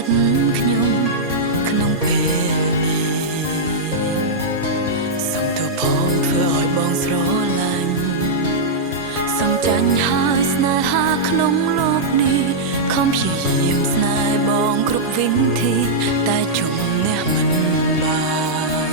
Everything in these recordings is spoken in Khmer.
ចិត្តខ្ញុំក្នុងពេលនេះសូមទូផងធ្វើឲ្យបងស្រឡាញ់សូមចាញ់ហើយស្នេហាក្នុងโลกនេះខំព្យាយាមស្នេហ៍បងគ្រប់វិធីតែជំនះមិនបាន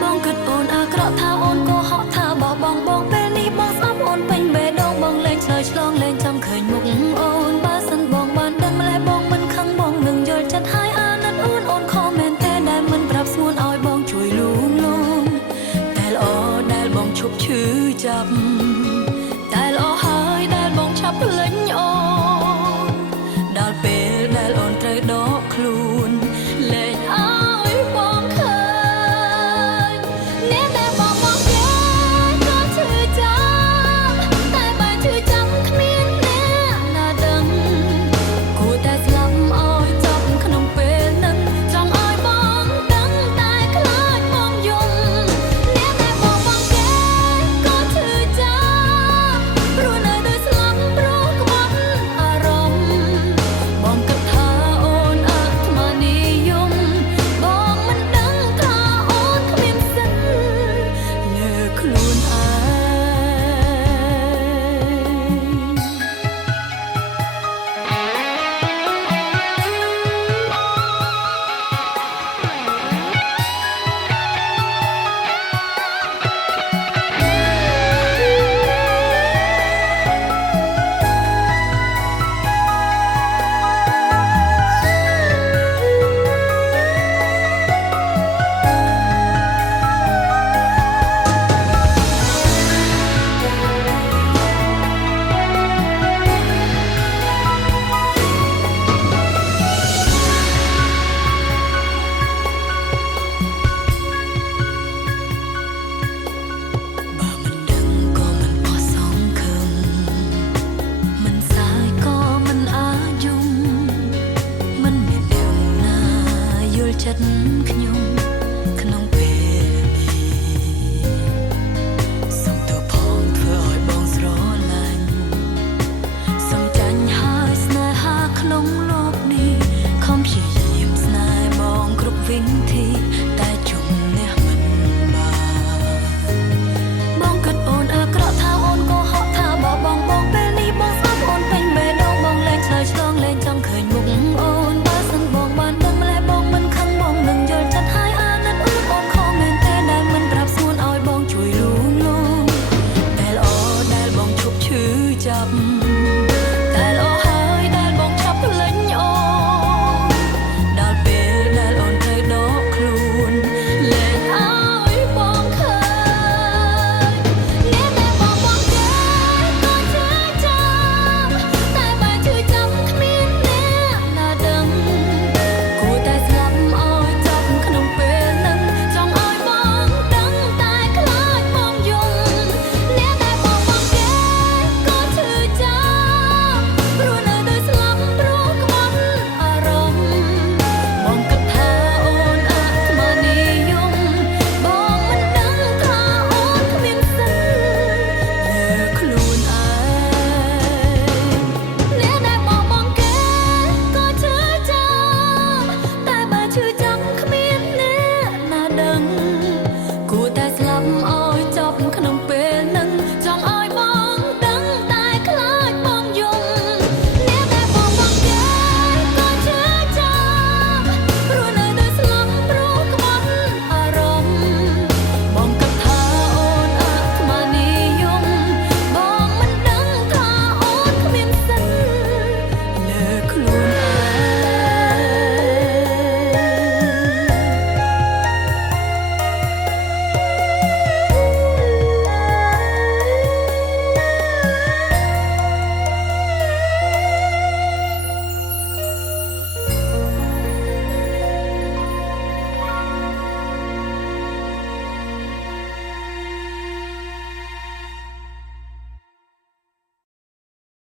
បងគិតអូនអាក្រក់ថាអូនកុហកថាបោះបង់បងពេលនេះបងស្អប់អូនពេញបេះដូងបងលែងឆ្លើយឆ្លងលែងចង់ឃើញមុខអូនបើសិនបងបានដឹងម្ល៉េះបងមិនខឹងបងនឹងយល់ចិត្តហើយអាណិតអូនខំមែនតែដែលមិនប្រាប់ស្ងួនឲ្យបងជួយលួងលោមតែល្អដែលបងឈប់ឈឺចាប់តែល្អហើយដែលបងឆាប់ភ្លេចអូនដល់ពេលដែលអូនត្រូវដកខ្លួនលែងឲ្យបងឃើញអ្នកដែលបងមកគេក៏ឈឺចាប់តែបើឈឺចាំគ្មានអ្នកណាដឹងគួរតែស្លាប់ឲ្យចប់ក្នុងពេលនឹងចង់ឲ្យបងដឹងតែខ្លាចបងយំអ្នកដែលបងមកគេក៏ឈឺចាប់ព្រោះនៅតែស្លាប់ព្រោះក្បត់អារម្មណ៍បងគិតថាអូនអាត្មានិយមបងមិនដឹងថាអូនគ្មានសិទ្ធិលើខ្លួនឯង បើមិនដឹងក៏មិនអស់សង្ឃឹមមិនសាយក៏មិនអាចយំមិនមានរឿងណាយល់ចិត្តខ្ញុំក្នុងពេលនេះសូមទូផងធ្វើឲ្យបងស្រឡាញ់សូមចាញ់ហើយស្នេហាក្នុងโลกនេះខំព្យាយាមស្នេហ៍បងគ្រប់វិធីតែជំនះមិនបាន បងគិតអូនអាក្រក់ថាអូនកុហកថាបោះបង់បងពេលនេះបងស្អប់អូនពេញបេះដូងបងលែងឆ្លើយឆ្លងលែងចង់ឃើញមុខអូនបើសិនបងបានដឹងម្ល៉េះបងមិនខឹងបងនឹងយល់ចិត្តហើយអាណិតអូនខំមែនតែដែលមិនប្រាប់ស្ងួនឲ្យបងជួយលួងលោមតែល្អដែលបងឈប់ឈឺចាប់តែល្អហើយដែលបងឆាប់ភ្លេចអូនដល់ពេលដែលអូនត្រូវដកខ្លួនលែងឲ្យបងឃើញ អ្នកដែលបងមកគេក៏ឈឺចាប់តែបើឈឺចាំគ្មានអ្នកណាដឹងគួរតែស្លាប់ឲ្យចប់ក្នុងពេលនឹងចង់ឲ្យបងដឹងតែខ្លាចបងយំអ្នកដែលបងមកគេក៏ឈឺចាប់ព្រោះនៅតែស្លាប់ព្រោះក្បត់អារម្មណ៍បងគិតថាអូនអាត្មានិយមបងមិនដឹងថាអូនគ្មានសិទ្ធិលើខ្លួនឯងអ្នកដែលបងមកគេក៏ឈឺចាប់តែបើឈឺចាំគ្មានអ្នកណាដឹង